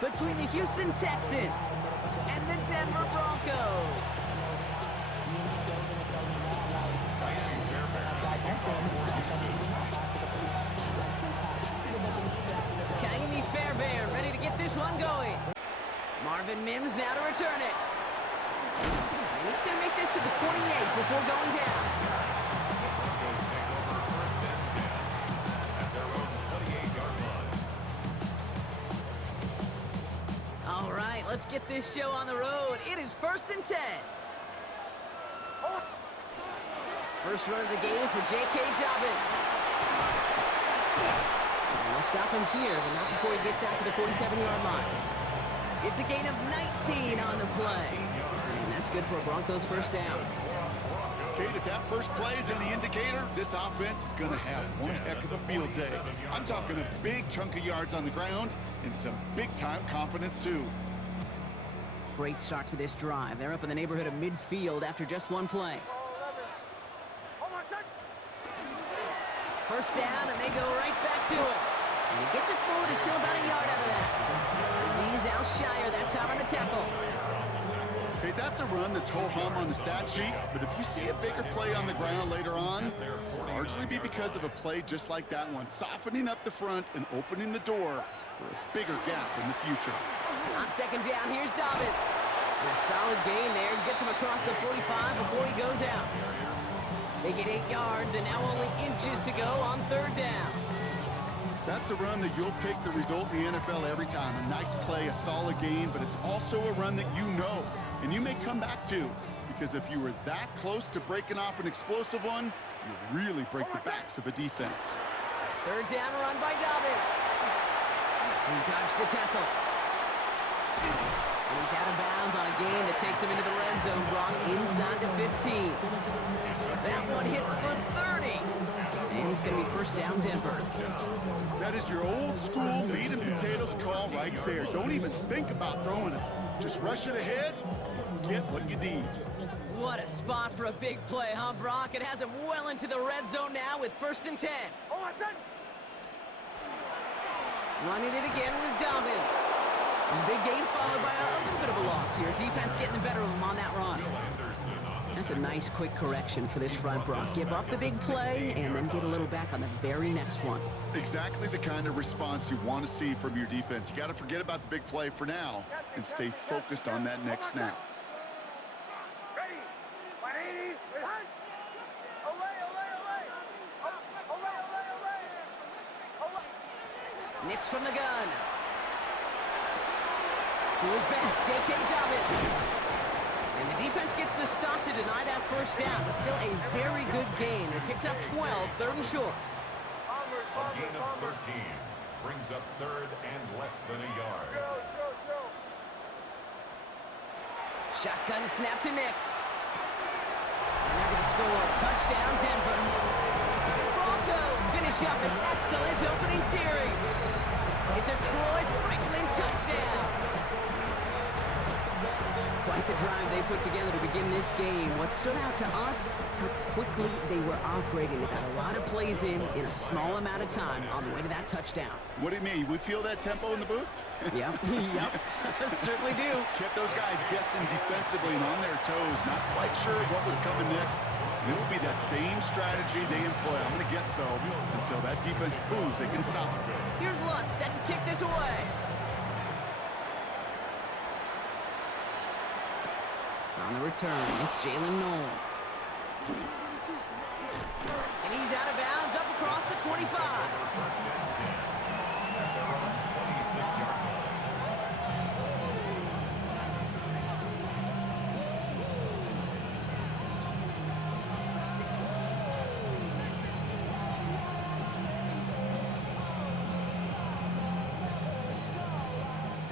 between the Houston Texans and the Denver Broncos. Ka'imi Fairbairn ready to get this one going. Marvin Mims now to return it. And he's going to make this to the 28 before going down. All right, let's get this show on the road. It is 1st and 10. First run of the game for J.K. Dobbins. And they'll stop him here, but not before he gets out to the 47-yard line. It's a gain of 19 on the play. And that's good for a Broncos first down. Kate, if that first play is in the indicator, this offense is going to have one heck of a field day. I'm talking a big chunk of yards on the ground and some big-time confidence, too. Great start to this drive. They're up in the neighborhood of midfield after just one play. First down, and they go right back to it. And he gets it forward to still about a yard out of that. Azeez Al-Shaair that time on the tackle. Okay, that's a run that's ho-hum on the stat sheet, but if you see a bigger play on the ground later on, it'll largely be because of a play just like that one, softening up the front and opening the door for a bigger gap in the future. On second down, here's Dobbins. And a solid gain there. Gets him across the 45 before he goes out. They get 8 yards, and now only inches to go on third down. That's a run that you'll take the result in the NFL every time. A nice play, a solid gain, but it's also a run that you know, and you may come back to, because if you were that close to breaking off an explosive one, you really break the backs of a defense. Third down run by Dobbins. He dodged the tackle. And he's out of bounds on a gain that takes him into the red zone, brought inside the 15. That one hits for 30. And it's going to be first down Denver. That is your old school meat and potatoes call right there. Don't even think about throwing it. Just rush it ahead and get what you need. What a spot for a big play, huh, Brock? It has him well into the red zone now with 1st and 10. Running it again with Dobbins. And the big gain followed by a little bit of a loss here. Defense getting the better of him on that run. That's a nice quick correction for this front, Brock. Give up the big play and then get a little back on the very next one. Exactly the kind of response you want to see from your defense. You got to forget about the big play for now and stay focused on that next snap. Nix from the gun. To his back, J.K. Dobbins. And the defense gets the stop to deny that first down. It's still a very good gain. They picked up 12, 3rd and short. A gain of 13 brings up 3rd and less than a yard. Shotgun snap to Nix. And they're going to score. Touchdown, Denver. Broncos finish up an excellent opening series. It's a Troy Franklin touchdown. Quite the drive they put together to begin this game. What stood out to us, how quickly they were operating. They got a lot of plays in a small amount of time on the way to that touchdown. What do you mean? We feel that tempo in the booth? Yep, certainly do. Kept those guys guessing defensively and on their toes, not quite sure what was coming next. And it will be that same strategy they employ. I'm going to guess so until that defense proves they can stop it. Here's Lutz set to kick this away. On the return, it's Jalen Noel. And he's out of bounds up across the 25.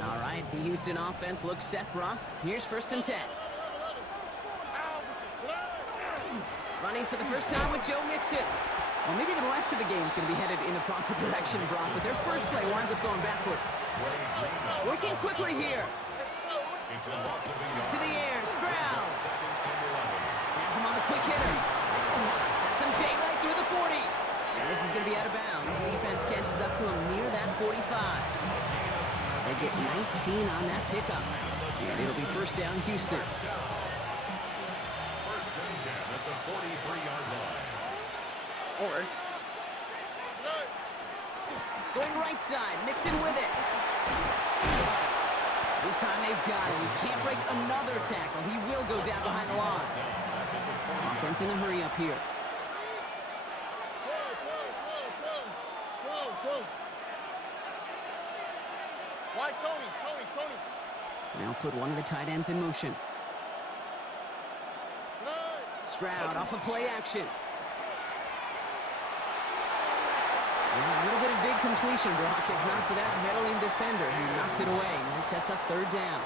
All right, the Houston offense looks set, Brock. Here's 1st and 10. Running for the first time with Joe Mixon. Well, maybe the rest of the game is going to be headed in the proper direction, Brock, but their first play winds up going backwards. Working quickly here. To the air, Stroud. Has him on the quick hitter. Has some daylight through the 40. And this is going to be out of bounds. Defense catches up to him near that 45. They get 19 on that pickup. And it'll be first down, Houston. First and 10 at the 43-yard line. All right. Going right side, mixing with it. This time they've got him. He can't break another tackle. He will go down behind the line. Offense in a hurry up here. Why, Tony? Now put one of the tight ends in motion. Stroud off of play action. Yeah, a little bit of big completion, Brock, if not for that meddling defender who knocked it away. That sets up third down.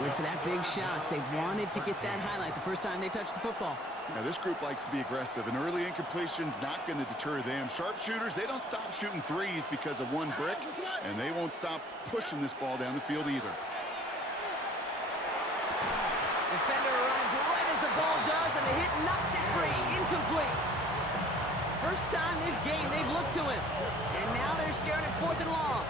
Wait for that big shot. They wanted to get that highlight the first time they touched the football. Now, this group likes to be aggressive, and early incompletion's not going to deter them. Sharpshooters, they don't stop shooting threes because of one brick, and they won't stop pushing this ball down the field either. Defender arrives right as the ball does, and the hit knocks it free. Incomplete. First time this game they've looked to him. And now they're staring at 4th and long.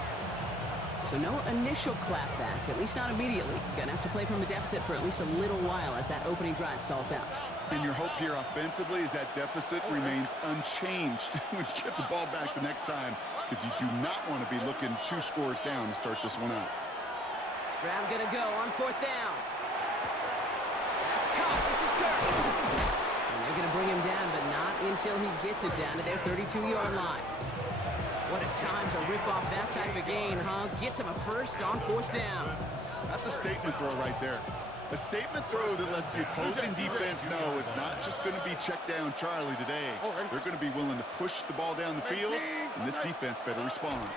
So no initial clapback, at least not immediately. Gonna have to play from a deficit for at least a little while as that opening drive stalls out. And your hope here offensively is that deficit remains unchanged when you get the ball back the next time, because you do not want to be looking 2 scores down to start this one out. Stroud gonna go on 4th down. That's caught. This is Kirk. And they're gonna bring him down, but not until he gets it down to their 32-yard line. What a time to rip off that type of gain, huh? Gets him a first on 4th down. That's a statement throw right there. A statement throw that lets the opposing defense know it's not just going to be check down Charlie today. They're going to be willing to push the ball down the field, and this defense better respond.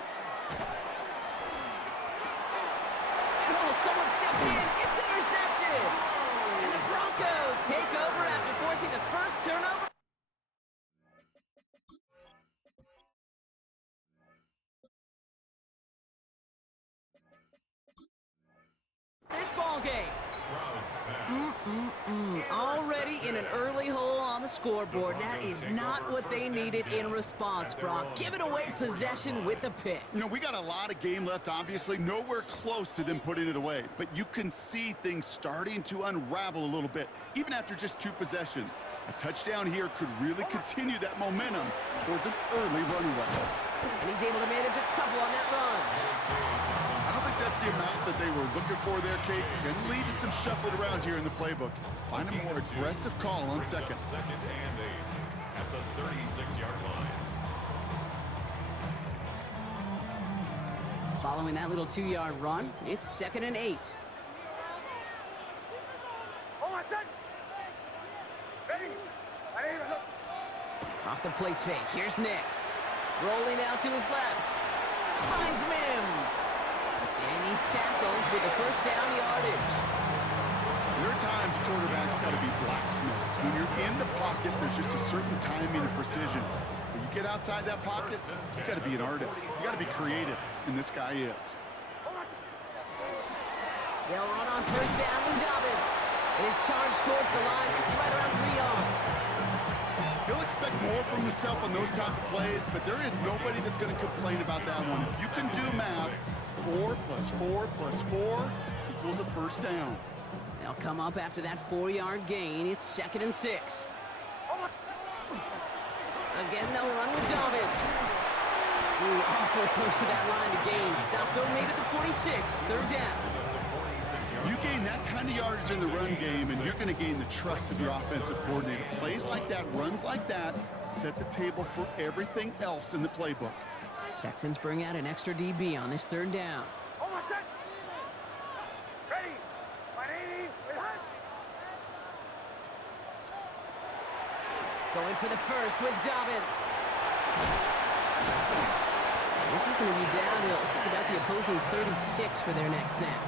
And someone stepped in. It's intercepted. And the Broncos take over after forcing the first turnover. This ball game. Already in an early hole on the scoreboard. That is not what they needed in response, Brock. Giving away possession with the pick. You know, we got a lot of game left, obviously. Nowhere close to them putting it away. But you can see things starting to unravel a little bit, even after just 2 possessions. A touchdown here could really continue that momentum towards an early runaway. And he's able to manage a couple on that run. I don't think that's the amount that they were looking for there, Kate. Can lead to some shuffling around here in the playbook. Find a more aggressive call on second. Second and 8 at the 36-yard line. Following that little 2-yard run, it's 2nd and 8. Off the play fake, here's Nix. Rolling out to his left. Finds Mims. And he's tackled with the first down yardage. There are times quarterbacks got to be blacksmiths. When you're in the pocket, there's just a certain timing and precision. When you get outside that pocket, you got to be an artist. You got to be creative, and this guy is. They'll run on first down with Dobbins. It is charged towards the line. It's right around 3 yards. He'll expect more from himself on those type of plays, but there is nobody that's going to complain about that one. If you can do math, 4 + 4 + 4 equals a first down. They'll come up after that 4-yard gain. It's 2nd and 6. Again, they'll run with Dobbins. Ooh, awful close to that line to gain. Stop go made at the 46. 3rd down. You gain that kind of yardage in the run game, and you're going to gain the trust of your offensive coordinator. Plays like that, runs like that, set the table for everything else in the playbook. Texans bring out an extra DB on this 3rd down. Going for the first with Dobbins. This is going to be down. It looks like about the opposing 36 for their next snap.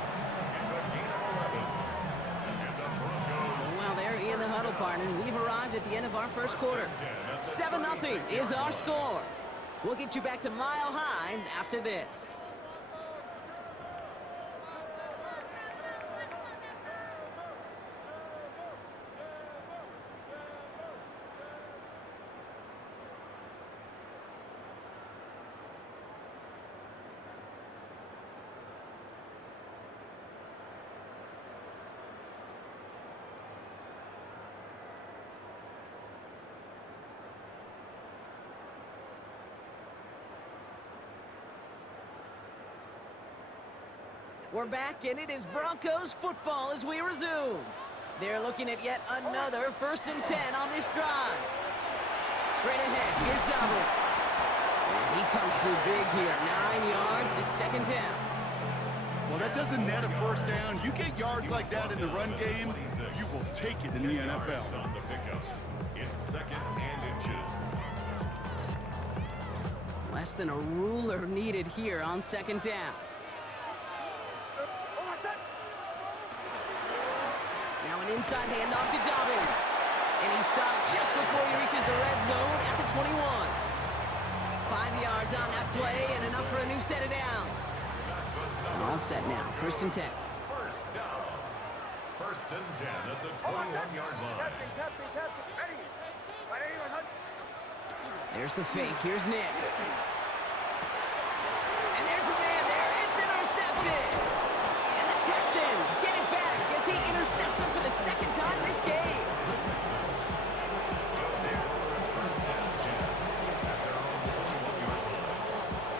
So while they're in the huddle, partner, we've arrived at the end of our first quarter. 7-0 is our score. We'll get you back to Mile High after this. We're back, and it is Broncos football as we resume. They're looking at yet another 1st and 10 on this drive. Straight ahead, here's Dobbins. And he comes through big here. 9 yards, it's 2nd down. Well, that doesn't net a first down. You get yards like that in the run game, you will take it in the NFL. On the pickup. It's 2nd and inches. Less than a ruler needed here on 2nd down. Now an inside handoff to Dobbins. And he's stopped just before he reaches the red zone at the 21. 5 yards on that play and enough for a new set of downs. All set now, 1st and 10. First down. 1st and 10 at the 21-yard line. There's the fake, here's Nix. And there's a man there, it's intercepted! And the Texans get it back as he intercepts him for the 2nd time this game.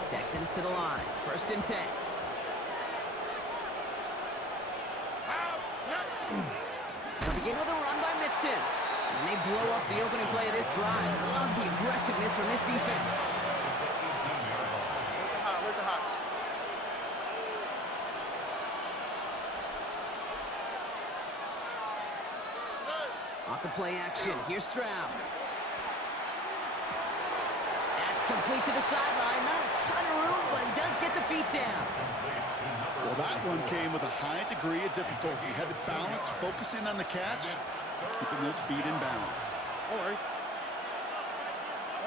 Texans to the line, 1st and 10. They'll begin with a run by Mixon. And they blow up the opening play of this drive. Love the aggressiveness from this defense. Where's the hot? Off the play action, here's Stroud. That's complete to the sideline. Not a ton of room, but he does get the feet down. Well, that one came with a high degree of difficulty. Had to balance, focusing on the catch, keeping those feet in balance. All right.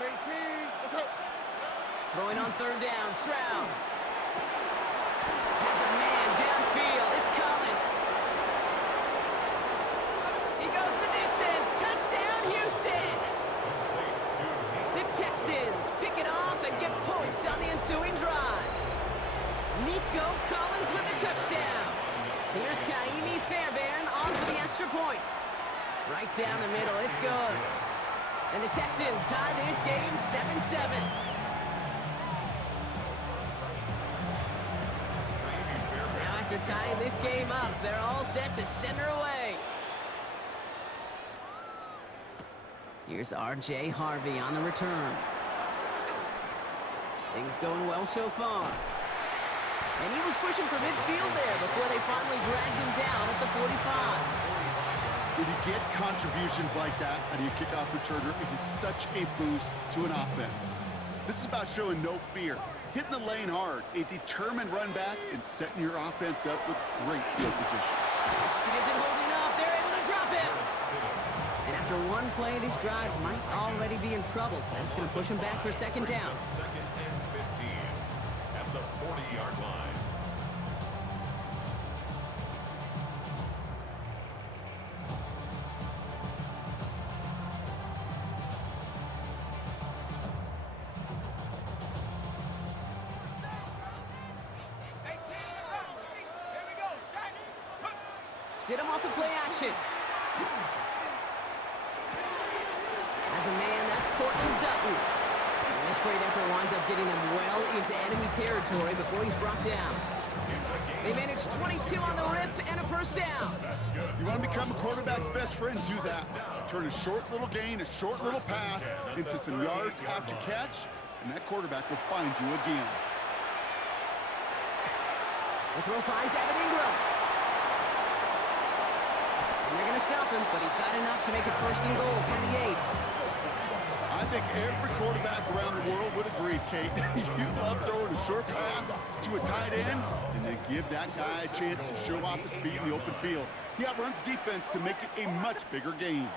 18. Let's go. Throwing on 3rd down, Stroud. Has a man downfield. It's Collins. He goes the distance. Touchdown, Houston. The Texans pick it off and get points on the ensuing drive. Nico Collins with a touchdown. Here's Kaimi Fairbairn on for the extra point. Right down the middle, it's good. And the Texans tie this game 7-7. Now after tying this game up, they're all set to send her away. Here's R.J. Harvey on the return. Things going well so far. And he was pushing for midfield there before they finally dragged him down at the 45. When you get contributions like that out of your kickoff returner, it is such a boost to an offense. This is about showing no fear, hitting the lane hard, a determined run back, and setting your offense up with great field position. It isn't holding up. They're able to drop him. And after one play, this drive might already be in trouble. That's going to push him back for 2nd down. 2nd and 15 at the 40-yard line. Stidham off the play action. As a man, that's Cortland Sutton. And this great effort winds up getting them well into enemy territory before he's brought down. They managed 22 on the rip and a 1st down. You want to become a quarterback's best friend, do that. Turn a short little gain, a short little pass into some yards after catch, and that quarterback will find you again. The throw finds Evan Ingram. And they're going to stop him, but he got enough to make it 1st and goal from the 8. I think every quarterback around the world would agree, Kate. You love throwing a short pass to a tight end and then give that guy a chance to show off his speed in the open field. He outruns defense to make it a much bigger game.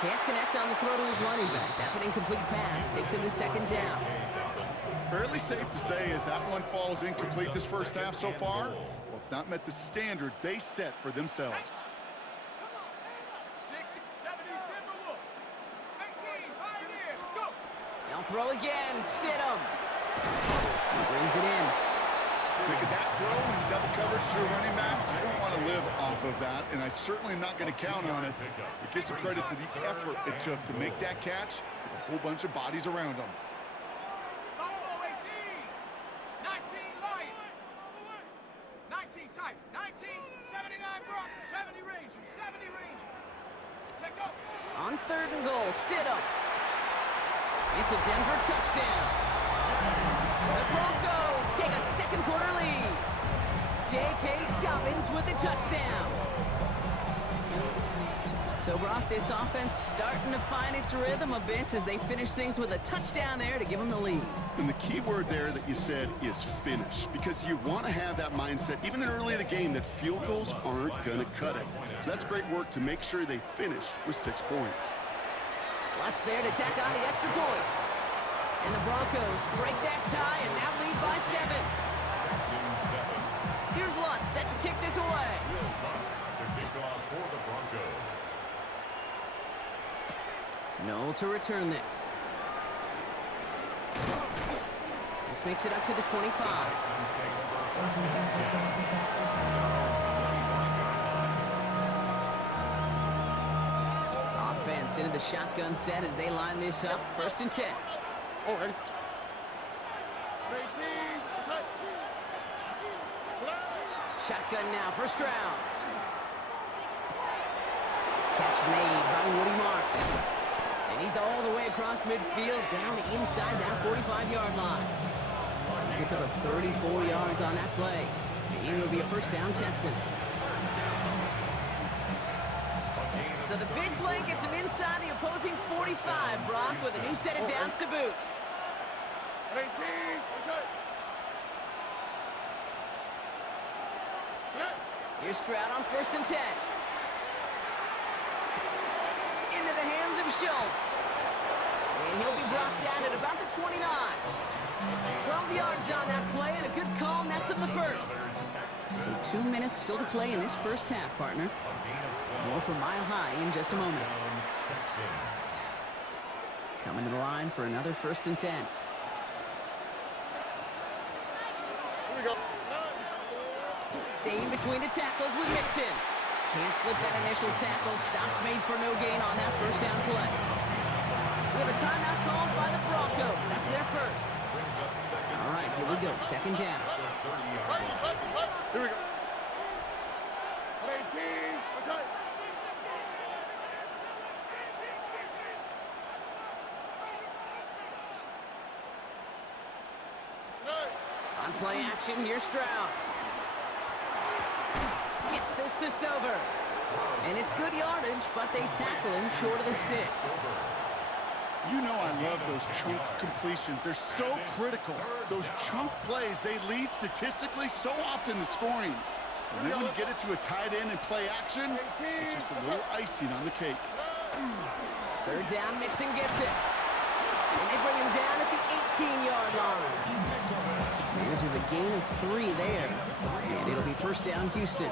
Can't connect on the throw to his running back. That's an incomplete pass. Takes him to 2nd down. Fairly safe to say as that one falls incomplete this first half so far, well, it's not met the standard they set for themselves. They'll throw again. Stidham. He brings it in. Making that throw in double coverage to a running back, I don't want to live off of that, and I certainly am not going to count on it. But give some credit to the effort it took to make that catch with a whole bunch of bodies around him. 19 type. 1979 Brock. 70 Ranger. 70 Ranger. Check go. On 3rd and goal, Stidham. It's a Denver touchdown. The Broncos take a second quarter lead. J.K. Dobbins with the touchdown. So, Brock, this offense starting to find its rhythm a bit as they finish things with a touchdown there to give them the lead. And the key word there that you said is finish, because you want to have that mindset, even early in the game, that field goals aren't going to cut it. So that's great work to make sure they finish with 6 points. Lutz there to tack on the extra point. And the Broncos break that tie and now lead by 7. Here's Lutz set to kick this away. Will Lutz to kick off for the Broncos. Noel to return this. This makes it up to the 25. Offense into the shotgun set as they line this up. 1st and 10. Oh, ready. 18. Set. Shotgun now, 1st round. Catch made by Woody Marks. And he's all the way across midfield, down inside that 45-yard line. Pick up a 34 yards on that play. And it'll be a 1st down, Texans. So the big play gets him inside the opposing 45, Brock, with a new set of downs to boot. 18. Set. Set. Here's Stroud on 1st and 10. Into the hands of Schultz. And he'll be brought down at about the 29. 12 yards on that play, and a good call nets him the 1st. So 2 minutes still to play in this 1st half, partner. More from Mile High in just a moment. Coming to the line for another 1st and 10. Here we go. Staying between the tackles with Mixon. Can't slip that initial tackle. Stops made for no gain on that 1st down play. So we have a timeout called by the Broncos. That's their 1st. All right, here we go. 2nd down. Here we go. 18. Set. On play action, here's Stroud. Gets this to Stover. And it's good yardage, but they tackle him short of the sticks. You know I love those chunk completions. They're so critical. Those chunk plays, they lead statistically so often to scoring. And then when you get it to a tight end and play action, it's just a little icing on the cake. 3rd down, Mixon gets it. And they bring him down at the 18-yard line. Manages a gain of 3 there. And it'll be 1st down, Houston.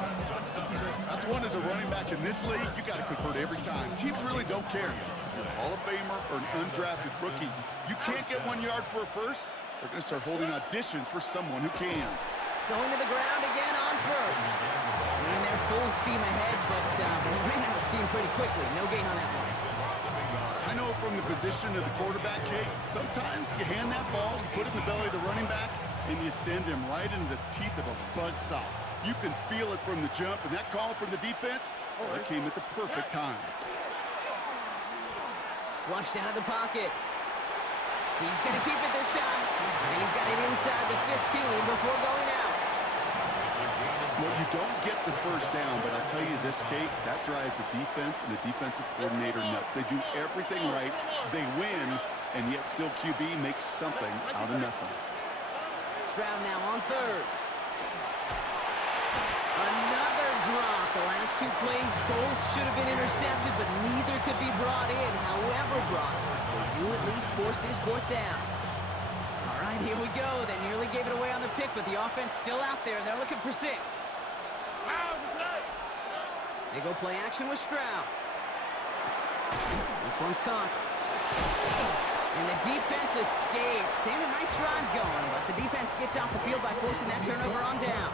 That's one as a running back in this league, you got to convert every time. Teams really don't care. If you're a Hall of Famer or an undrafted rookie, you can't get 1 yard for a 1st. They're going to start holding auditions for someone who can. Going to the ground again on 1st. And they're full steam ahead, but they ran out of steam pretty quickly. No gain on that one. I know from the position of the quarterback, Kate, sometimes you hand that ball, you put it in the belly of the running back, and you send him right into the teeth of a buzzsaw. You can feel it from the jump, and that call from the defense, that came at the perfect time. Flushed out of the pocket. He's going to keep it this time. And he's got it inside the 15 before going out. Well, you don't get the 1st down, but I'll tell you this, Kate, that drives the defense and the defensive coordinator nuts. They do everything right, they win, and yet still QB makes something out of nothing. Stroud now on 3rd. Another drop. The last 2 plays both should have been intercepted, but neither could be brought in. However, Brock, they do at least force this 4th down. All right, here we go. They nearly gave it away on the pick, but the offense still out there. They're looking for 6. They go play action with Stroud. This one's caught. And the defense escapes. They had a nice run going, but the defense gets off the field by forcing that turnover on down.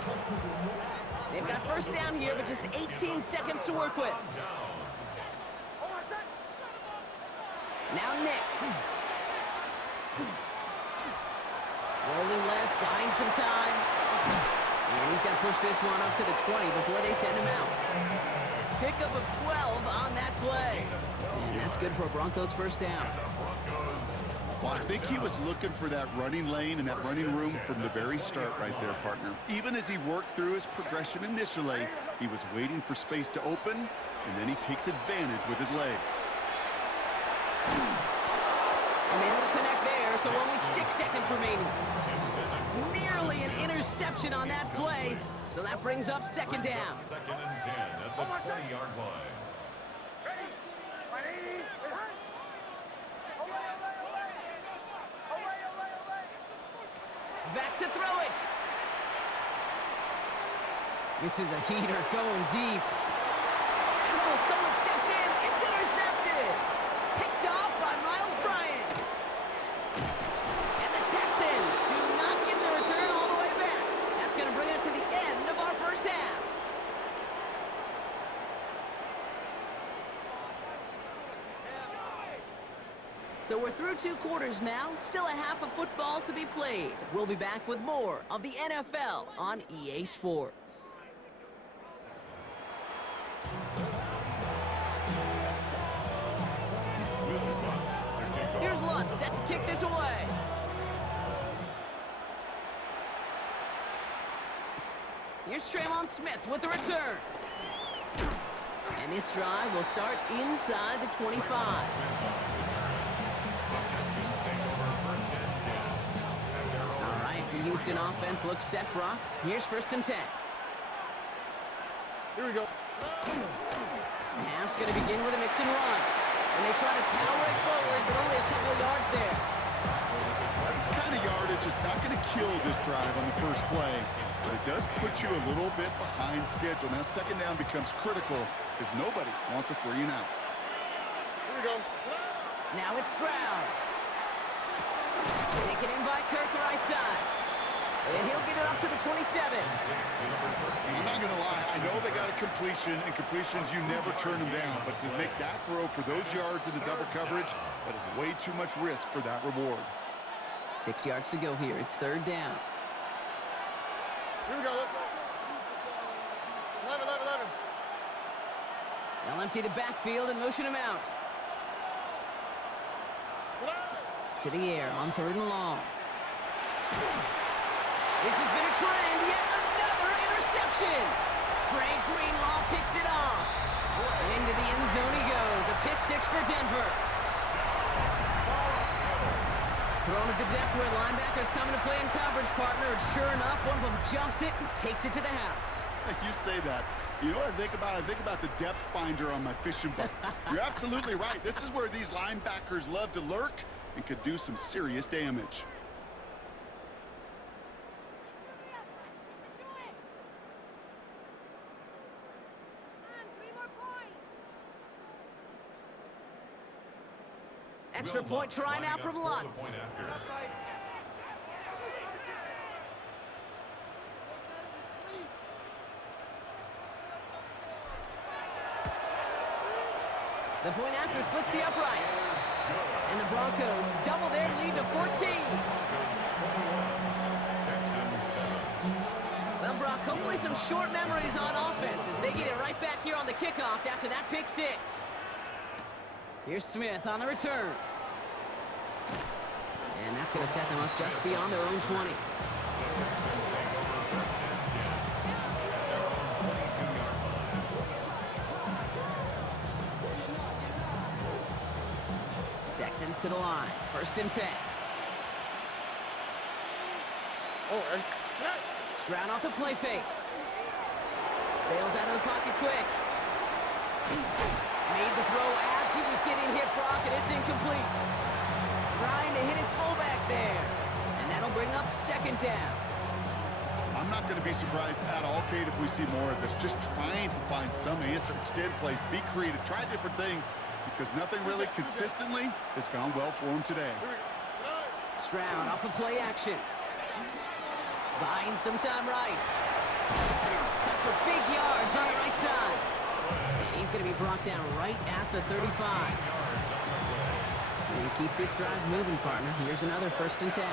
They've got 1st down here, but just 18 seconds to work with. Now Nix. Rolling left, buying some time. And he's got to push this one up to the 20 before they send him out. Pickup of 12 on that play. And that's good for a Broncos first down. Well, I think he was looking for that running lane and that running room from the very start right there, partner. Even as he worked through his progression initially, he was waiting for space to open, and then he takes advantage with his legs. And they don't connect there, so only 6 seconds remaining. Nearly an interception on that play, so that brings up second down. Second and 10 at the 20-yard line. Back to throw it. This is a heater going deep. And oh, someone stepped in. It's intercepted. Picked off by Miles Bryant. And the Texans do not get the return all the way back. That's going to bring us to the end of our first half. So we're through 2 quarters now, still a half of football to be played. We'll be back with more of the NFL on EA Sports. Here's Lutz set to kick this away. Here's Tremon Smith with the return. And this drive will start inside the 25. The Houston offense looks set, Brock. Here's first and 10. Here we go. The half's going to begin with a mix and run. And they try to power it forward, but only a couple of yards there. That's the kind of yardage that's not going to kill this drive on the first play, but it does put you a little bit behind schedule. Now second down becomes critical because nobody wants a 3 and out. Here we go. Now it's Stroud. Taken in by Kirk right side. And he'll get it up to the 27. I'm not going to lie. I know they got a completion, and completions, you never turn them down. But to make that throw for those yards in the double coverage, that is way too much risk for that reward. 6 yards to go here. It's third down. Here we go. 11. They'll empty the backfield and motion him out. To the air on third and long. This has been a trend, yet another interception. Dre Greenlaw picks it off. And into the end zone he goes. A pick 6 for Denver. Thrown at the depth where linebackers coming to play in coverage, partner. And sure enough, one of them jumps it and takes it to the house. You say that. You know what I think about? I think about the depth finder on my fishing boat. You're absolutely right. This is where these linebackers love to lurk and could do some serious damage. Extra point try now from Lutz. The point after splits the uprights. And the Broncos double their lead to 14. Well, Brock, hopefully some short memories on offense as they get it right back here on the kickoff after that pick 6. Here's Smith on the return. And that's going to set them up just beyond their own 20. Texans to the line. First and 10. Oh, and Stroud off the play fake. Bails out of the pocket quick. Made the throw as he was getting hit, Brock, and it's incomplete. Trying to hit his fullback there. And that'll bring up second down. I'm not going to be surprised at all, Kate, if we see more of this. Just trying to find some answer, extend plays, be creative, try different things, because nothing really consistently has gone well for him today. Stroud off of play action. Buying some time right. Cut for big yards on the right side. And he's going to be brought down right at the 35. And keep this drive moving, partner. Here's another first and 10.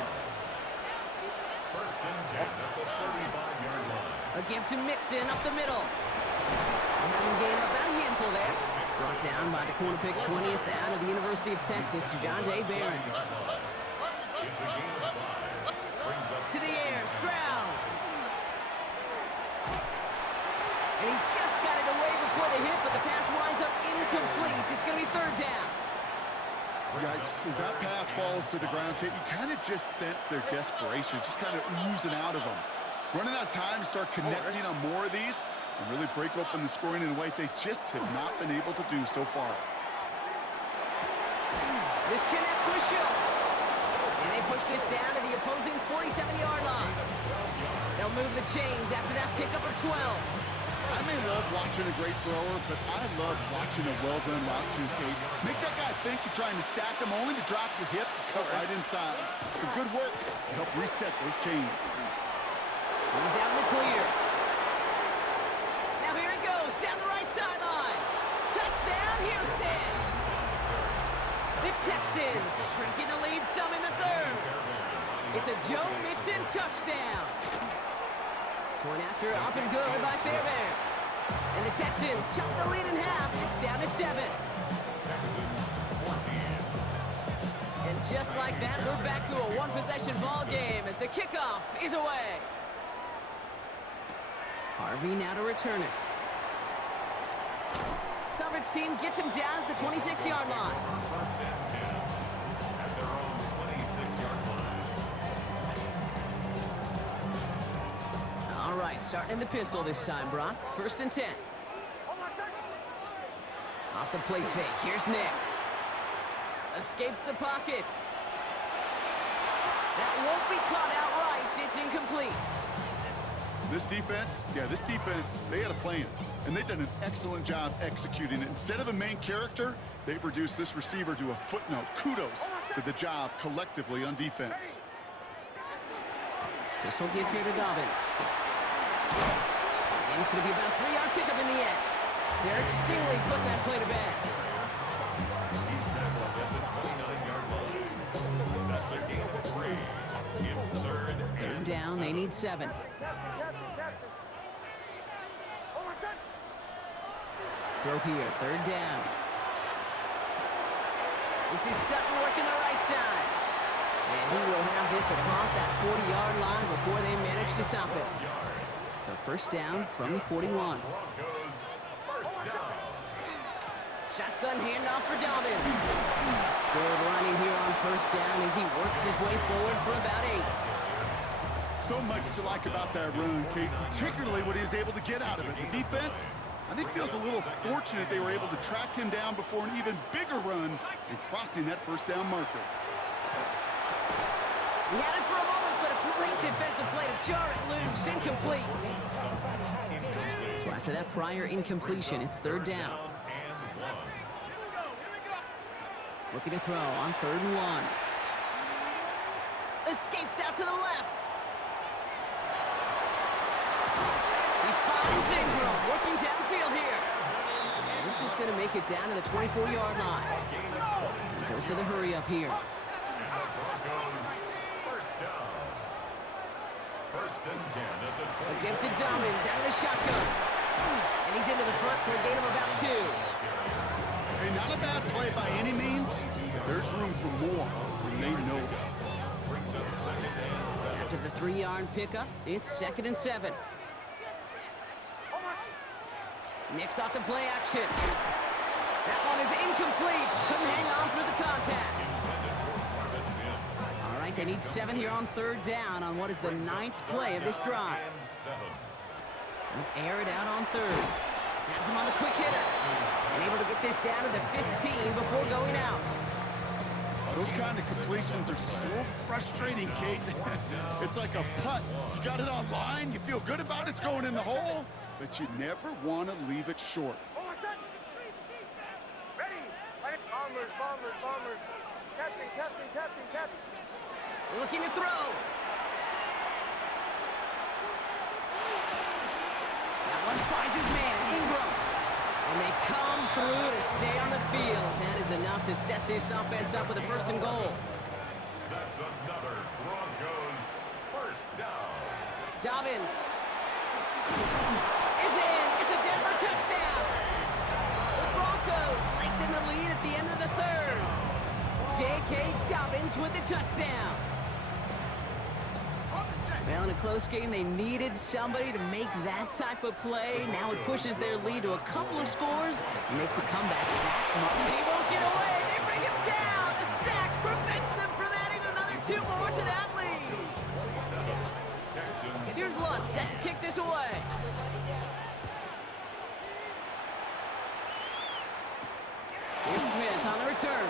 First and 10 at the 35-yard line. A give to Mixon up the middle. Having gained about a handful there. Brought down by the corner pick 20th out of the University of Texas, John Day Barron. It's a gain of 5. Brings up To the air, Stroud. And he just got it away before the hit, but the pass winds up incomplete. It's going to be third down. Yikes, as that pass falls to the ground, Kate, you kind of just sense their desperation, just kind of oozing out of them. Running out of time to start connecting on more of these and really break open the scoring in a way they just have not been able to do so far. This connects with Schultz. And they push this down to the opposing 47-yard line. They'll move the chains after that pickup of 12. I may love watching a great thrower, but I love watching a well-done route too, Kate. Make that guy think you're trying to stack him only to drop your hips and cut right inside. Some good work to help reset those chains. He's out in the clear. Now here he goes, down the right sideline. Touchdown, Houston. The Texans shrinking the lead some in the third. It's a Joe Mixon touchdown. Point after up and good by Fairbairn. And the Texans chop the lead in half. It's down to 7. Texans 14. And just like that, we're back to a one-possession ball game as the kickoff is away. Harvey now to return it. Coverage team gets him down at the 26-yard line. First and 10 at their own 26-yard line. All right, starting in the pistol this time, Brock. First and 10. Off the play fake, here's Nix. Escapes the pocket. That won't be caught outright. It's incomplete. This defense, they had a plan, and they've done an excellent job executing it. Instead of a main character, they've reduced this receiver to a footnote. Kudos to the job collectively on defense. Pistol give here to Dobbins. And it's going to be about a 3-yard pickup in the end. Derek Stingley putting that play to bed. He's tackled at the 29-yard line. That's a gain of 3. It's third and Down, they need 7. Throw here, third down. This is Sutton working the right side. And he will have this across that 40-yard line before they manage to stop it. So first down from the 41. Broncos first down. Shotgun handoff for Dobbins. Good running here on first down as he works his way forward for about 8. So much to like about that run, Kate, particularly what he was able to get out of it. The defense, I think, feels a little fortunate they were able to track him down before an even bigger run and crossing that first down marker. He had it for a moment, but a great defensive play to jar it loose. Incomplete. So after that prior incompletion, it's third down. Looking to throw on 3rd and 1. Escapes out to the left. He finds Ingram working downfield here. And this is going to make it down to the 24-yard line. Goes to the hurry up here. Broncos first down. First and 10 at the 20. A give to Dobbins out of the shotgun. And he's into the front for a gain of about 2. Hey, not a bad play by any means, but there's room for more when they know it. Brings up second and 7. After the 3-yard pickup, it's 2nd and 7. Nix off the play action. That one is incomplete. Couldn't hang on through the contact. All right, they need 7 here on 3rd down on what is the 9th play of this drive. They'll air it out on 3rd. Has him on the quick hitter. And able to get this down to the 15 before going out. Those kind of completions are so frustrating, Kate. It's like a putt. You got it on line, you feel good about it's going in the hole, but you never want to leave it short. Ready. Bombers. Captain. Looking to throw. That one finds his man, Ingram. And they come through to stay on the field. That is enough to set this offense up with a 1st and goal. That's another Broncos first down. Dobbins is in. It's a Denver touchdown. The Broncos lengthen the lead at the end of the third. J.K. Dobbins with the touchdown. Well, in a close game, they needed somebody to make that type of play. Now it pushes their lead to a couple of scores and makes a comeback that moment. And he won't get away. They bring him down. The sack prevents them from adding another 2 more to that lead. And here's Lutz set to kick this away. Here's Smith on the return.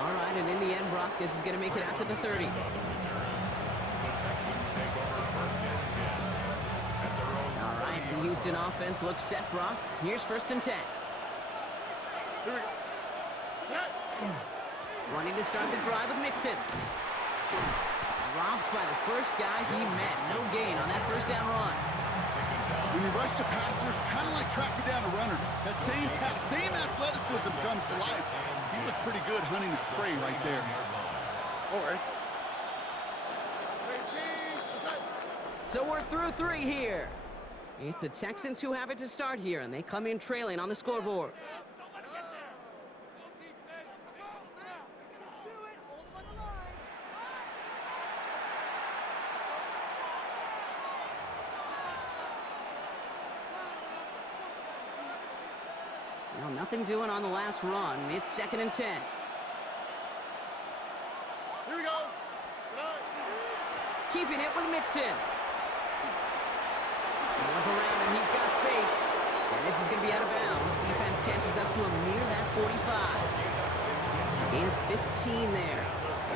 All right, and in the end, Brock, this is going to make it out to the 30. The Texans take over first and 10 at their own. All right, the Houston offense looks set, Brock. Here's 1st and 10. Here we go. Running to start the drive with Mixon. Dropped by the first guy he met. No gain on that first down run. When you rush the passer, it's kind of like tracking down a runner. That same athleticism comes to life. He looked pretty good hunting his prey right there. All right. So we're through 3 here. It's the Texans who have it to start here, and they come in trailing on the scoreboard. Well, nothing doing on the last run. It's 2nd and 10. Here we go. Keeping it with Mixon. Runs around and he's got space. And this is going to be out of bounds. Defense catches up to him near that 45. A gain of 15 there.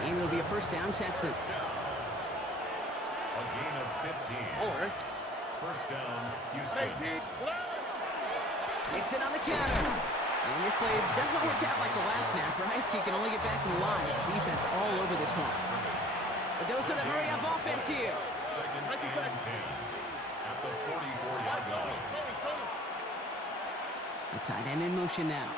And it'll be a first down, Texans. A gain of 15. All right. First down, Houston. Mixon on the counter. And this play doesn't work out like the last snap, right? So you can only get back to the line. As the defense all over this one. A dose of the hurry-up offense here. Second and 10 at the 44-yard line. The tight end in motion now.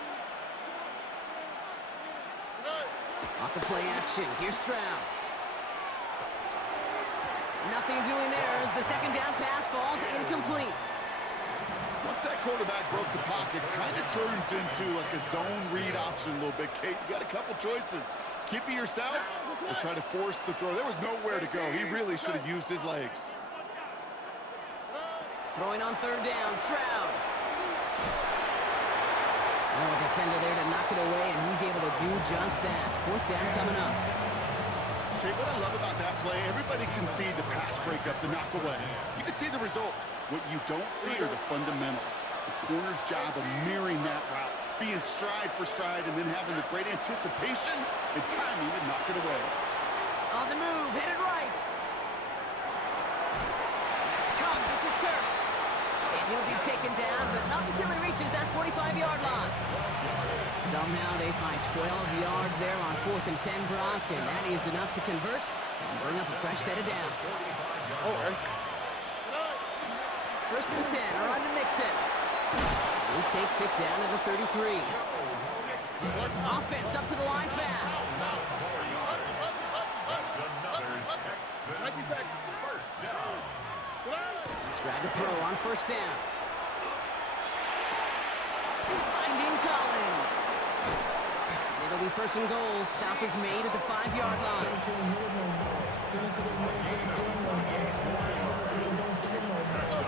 Off the play action. Here's Stroud. Nothing doing there as the second down pass falls incomplete. Once that quarterback broke the pocket, kind of turns into like a zone read option a little bit. Kate, you got a couple choices. Keep it yourself or try to force the throw. There was nowhere to go. He really should have used his legs. Throwing on 3rd down, Stroud. Oh, defender there to knock it away, and he's able to do just that. 4th down coming up. Okay, what I love about that play, everybody can see the pass breakup, the knock away. You can see the result. What you don't see are the fundamentals. The corner's job of mirroring that route, being stride for stride, and then having the great anticipation and timing to knock it away. On the move, headed right. That's Cobb, this is Kirk. And he'll be taken down, but not until he reaches that 45-yard line. Somehow they find 12 yards there on 4th and 10, Brock, and that is enough to convert and bring up a fresh set of downs. All right. 1st and 10, a run to Mixon. He takes it down to the 33. Offense up to the line fast. That's another Texans first down. Stroud to throw on 1st down. Finding Collins. And it'll be 1st and goal. Stop is made at the 5-yard line.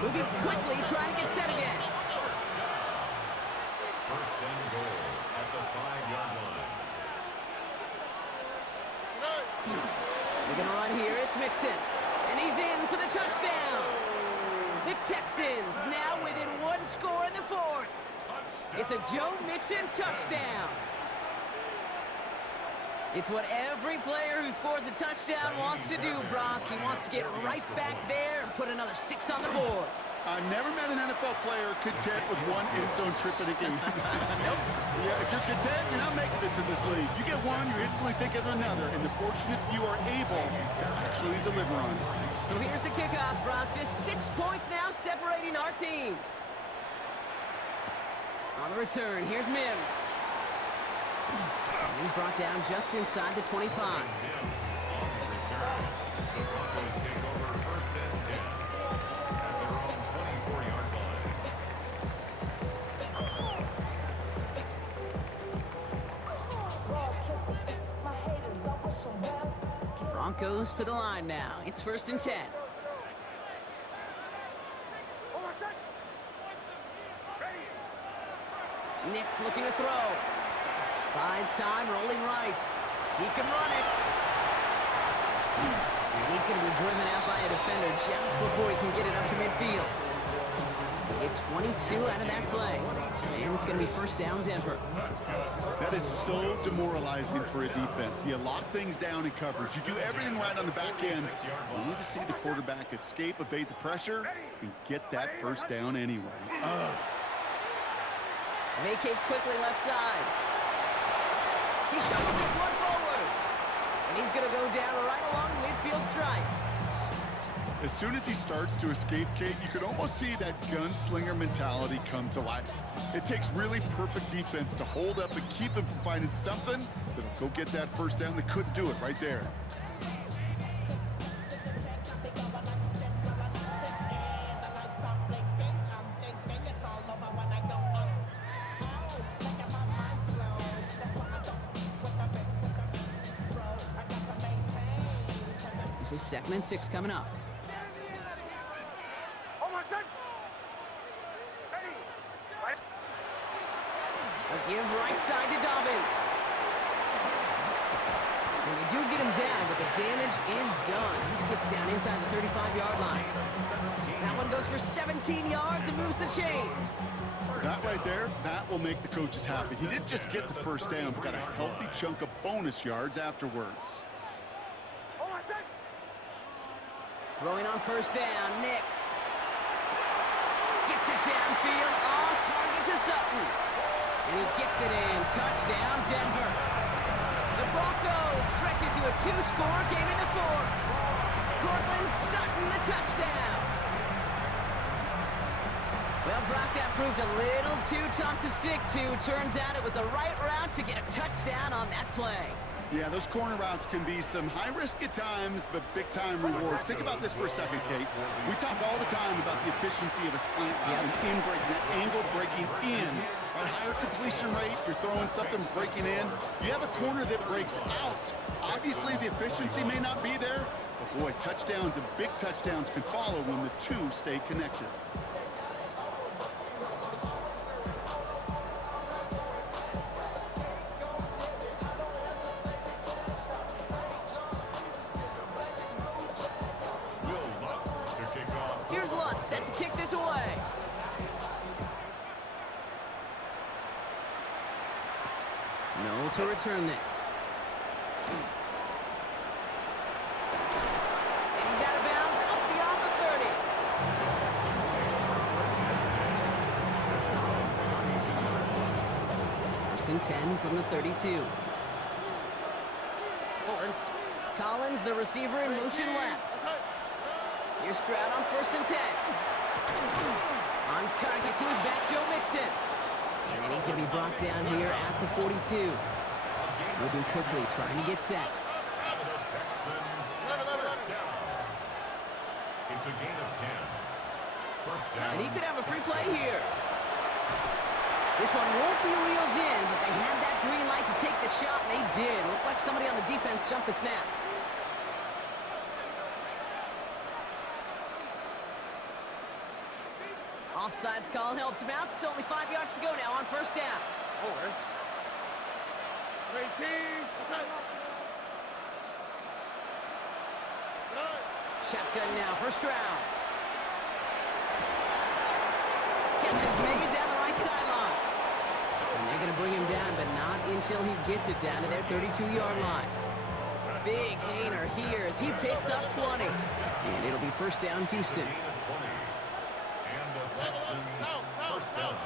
Moving quickly, trying to get set again. First and goal at the 5-yard line. They're going to run here. It's Mixon. And he's in for the touchdown. The Texans now within 1 score in the 4th. It's a Joe Mixon touchdown. It's what every player who scores a touchdown wants to do, Brock. He wants to get right back there and put another 6 on the board. I've never met an NFL player content with 1 end zone trip in a game. Yeah, if you're content, you're not making it to this league. You get one, you're instantly thinking of another, and the fortunate few are able to actually deliver on it. So here's the kickoff, Brock. Just 6 points now separating our teams. On the return, here's Mims. And he's brought down just inside the 25. Mims on the return. The goes to the line now. It's 1st and 10. Nix looking to throw. Buys time, rolling right. He can run it. And he's going to be driven out by a defender just before he can get it up to midfield. They get 22 out of that play. And it's going to be 1st down, Denver. That is so demoralizing for a defense. You lock things down in coverage. You do everything right on the back end. Only to see the quarterback escape, evade the pressure, and get that 1st down anyway. Vacates quickly left side. He shovels this one forward. And he's going to go down right along the midfield stripe. As soon as he starts to escape, Kate, you could almost see that gunslinger mentality come to life. It takes really perfect defense to hold up and keep him from finding something that'll go get that 1st down. They couldn't do it right there. This is 2nd and 6 coming up. A give right side to Dobbins. And they do get him down, but the damage is done. He gets down inside the 35-yard line. That one goes for 17 yards and moves the chains. That right there, that will make the coaches happy. He didn't just get the 1st down, but got a healthy chunk of bonus yards afterwards. Throwing on 1st down, Nix. Gets it downfield, on target to Sutton. And he gets it in. Touchdown, Denver. The Broncos stretch it to a 2-score game in the 4th. Cortland Sutton, the touchdown. Well, Brock, that proved a little too tough to stick to. Turns out it was the right route to get a touchdown on that play. Yeah, those corner routes can be some high risk at times, but big-time rewards. Think about this for a second, Kate. We talk all the time about the efficiency of a slant route and in breaking, that angle breaking in. At a higher completion rate, you're throwing something breaking in. You have a corner that breaks out. Obviously, the efficiency may not be there, but boy, touchdowns and big touchdowns can follow when the two stay connected. Here's Lutz set to kick this away. No to return this. And he's out of bounds up beyond the 30. First and 10 from the 32. Collins, the receiver, in motion left. Here's Stroud on 1st and 10. On target to his back, Joe Mixon. And he's going to be brought down here at the 42. Moving quickly, trying to get set. It's a gain of 10. 1st down. And he could have a free play here. This one won't be reeled in, but they had that green light to take the shot, and they did. Looked like somebody on the defense jumped the snap. Offsides call helps him out. It's only 5 yards to go now on 1st down. Shotgun now for Stroud. Catch is made down the right sideline. And they're going to bring him down, but not until he gets it down to their 32-yard line. Big gainer here as he picks up 20. And it'll be 1st down, Houston. And the Texans 1st down.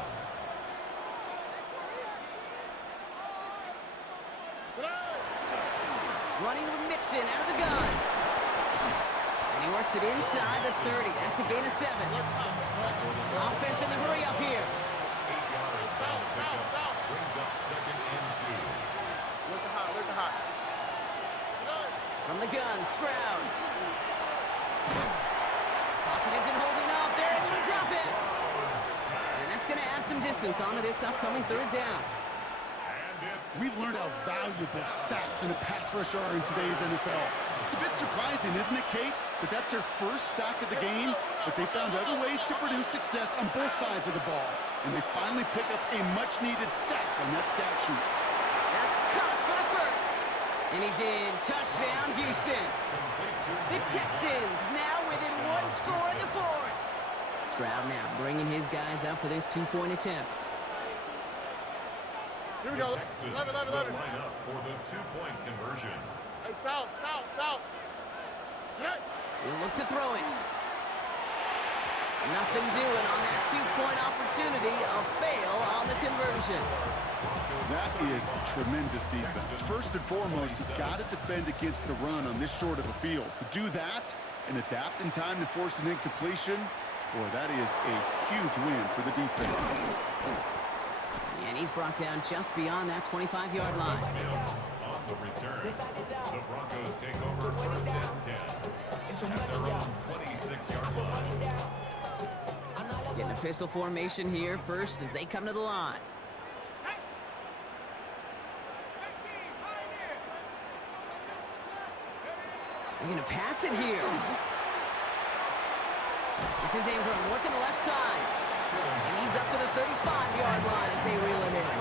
Running with Mixon out of the gun. And he works it inside the 30. That's a gain of 7. Offense in the hurry up here. 8 yards on the pickup. Brings up 2nd and 2. From the gun, Stroud. Pocket isn't holding up. They're able to drop it. And that's going to add some distance onto this upcoming 3rd down. We've learned how valuable sacks in a pass rush are in today's NFL. It's a bit surprising, isn't it, Kate? That that's their first sack of the game, but they found other ways to produce success on both sides of the ball. And they finally pick up a much-needed sack on that stat sheet. That's caught for the first. And he's in. Touchdown, Houston. The Texans now within one score in the fourth. Stroud now bringing his guys up for this two-point attempt. Here we The go. Texans 11, 11, will 11. line up for the two-point conversion. Hey, south, south, south. Hey. He'll look to throw it. Nothing doing on that two-point opportunity. A fail on the conversion. That is tremendous defense. First and foremost, you've got to defend against the run on this short of a field. To do that and adapt in time to force an incompletion, boy, that is a huge win for the defense. And he's brought down just beyond that 25-yard line. Mills on the return. The Broncos take over first and 10 at their own 26-yard line. Getting a pistol formation here first as they come to the line. Set. 13, pioneer. They're going to pass it here. This is Ingram working the left side. And he's up to the 35-yard line as they reel him in.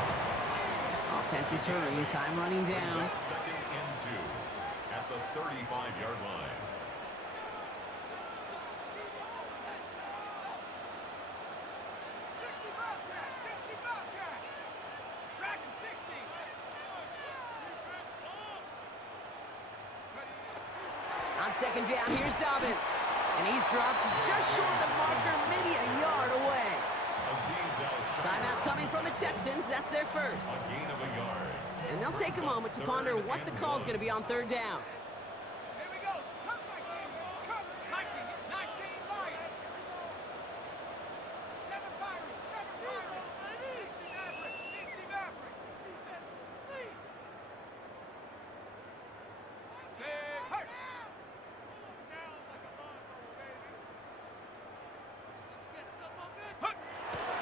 Offense is hurrying, time running down. Second and 2 at the 35-yard line. 60 Bobcat, 60 Bobcat. Dragon 60. On second down, here's Dobbins. And he's dropped just short of the marker, maybe a yard away. Azeez Al-Shaair Timeout coming from the Texans. That's their first. a gain of a yard. And they'll take a moment to ponder what the call's going to be on third down. Here we go. Come 19. Come 19. 19 Lion. 7 Pirates. 7 Pirates. 60 Maverick. 60 Maverick. Sleep. Say, hey.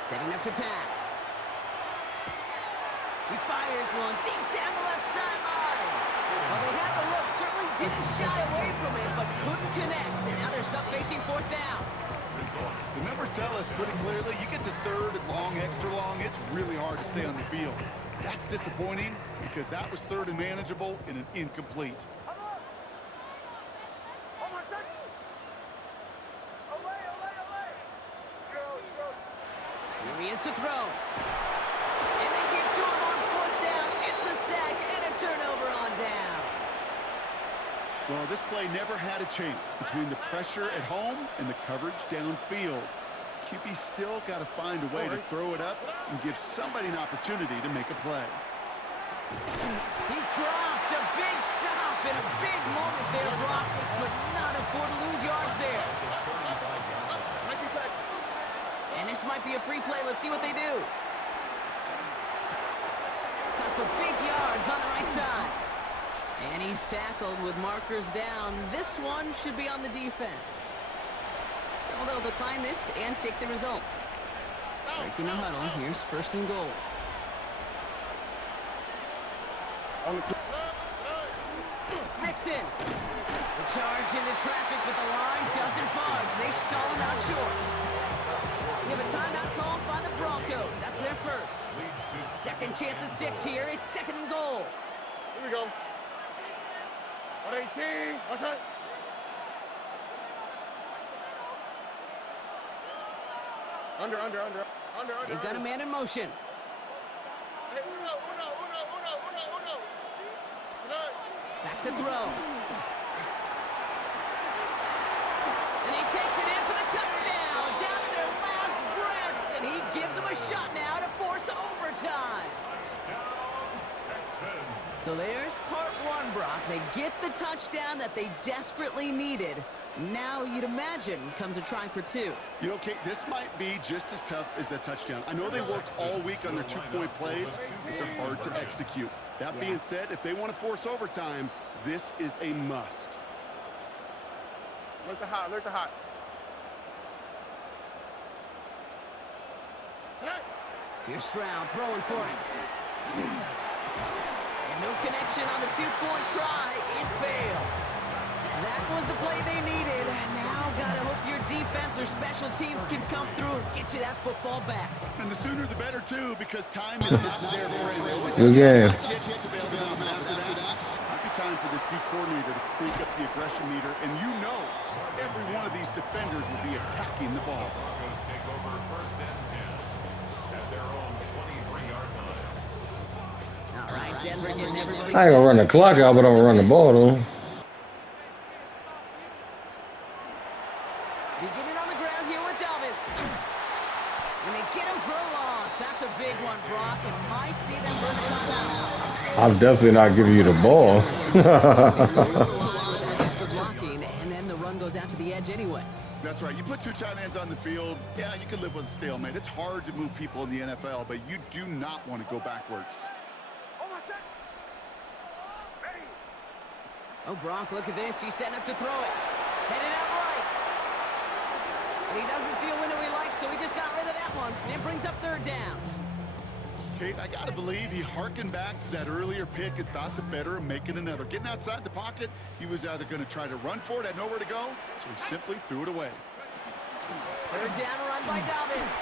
Setting up to pass. He fires one deep down the left sideline. Well, they had the look, certainly didn't shy away from it, but couldn't connect. And now they're stuck facing fourth down. The numbers tell us pretty clearly, you get to third and long, extra long, it's really hard to stay on the field. That's disappointing because that was third and manageable and an incomplete. Here he is to throw. And they get to him on fourth down. It's a sack and a turnover on down. Well, this play never had a chance between the pressure at home and the coverage downfield. QB still got to find a way to throw it up and give somebody an opportunity to make a play. He's dropped a big stop in a big moment there, Brock. They could not afford to lose yards there. And this might be a free play. Let's see what they do. Cut for big yards on the right side. And he's tackled with markers down. This one should be on the defense. So they'll decline this and take the results. Breaking the huddle. Here's first and goal. Mixon. The charge into traffic, but the line doesn't budge. They stall him out short. We have a timeout called by the Broncos. That's their first. Second chance at 6 here. It's second and goal. Here we go. 118. What's that? Under. They've got a man in motion. Hey, uno. Back to throw. And he takes it in for the touchdown. Down to their last breaths. And he gives them a shot now to force overtime. So there's part one, Brock. They get the touchdown that they desperately needed. Now you'd imagine comes a try for 2. You know, Kate, this might be just as tough as that touchdown. I know they work all week on their two-point plays, but they're hard to execute. That being said, if they want to force overtime, this is a must. Look the hot. Hey. Here's Stroud throwing for it. And no connection on the two-point try. It fails. That was the play they needed. Now gotta hope your defense or special teams can come through and get you that football back. And the sooner the better, too, because time is not there for him. They always Good game. have to bail them out, but after that, might be time for this D coordinator to crank up the aggression meter. And you know every one of these defenders will be attacking the ball. Broncos take over first and 10 at their own 23-yard line. All right, Denver getting everybody I ain't gonna run the clock out, but I'm gonna run the ball though. Beginning on the ground here with Dobbins. And they get him for a loss. That's a big one, Brock, and might see them run a timeout. I'm definitely not giving you the ball. They move the line with that extra blocking, and then the run goes out to the edge anyway. That's right. You put two tight ends on the field, yeah, you can live with a stalemate. It's hard to move people in the NFL, but you do not want to go backwards. Oh, Brock, look at this. He's setting up to throw it. Headed out right. And he doesn't see a window he likes, so he just got rid of that one. And it brings up third down. Kate, I got to believe he hearkened back to that earlier pick and thought the better of making another. Getting outside the pocket, he was either going to try to run for it, had nowhere to go, so he simply threw it away. Third down run by Dobbins.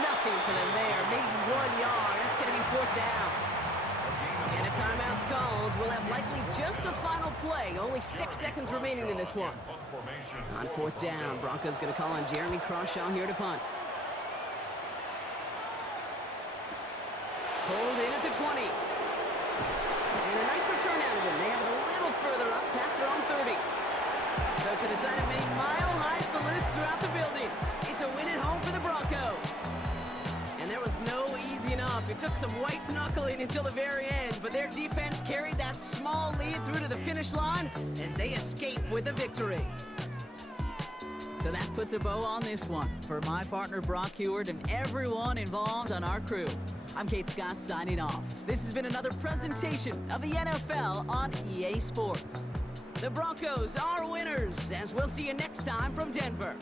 Nothing for them there. Maybe 1 yard. That's going to be fourth down. And a timeout's called. We'll have likely just a final play. Only 6 seconds remaining in this one. On fourth down, Broncos going to call on Jeremy Crawshaw here to punt. Pulled in at the 20. And a nice return out of him. They have it a little further up past their own 30. So to decide it, make mile-high salutes throughout the building. It's a win at home for the Broncos. And there was no easing up. It took some white knuckling until the very end, but their defense carried that small lead through to the finish line as they escape with a victory. So that puts a bow on this one. For my partner Brock Huard and everyone involved on our crew, I'm Kate Scott signing off. This has been another presentation of the NFL on EA Sports. The Broncos are winners, as we'll see you next time from Denver.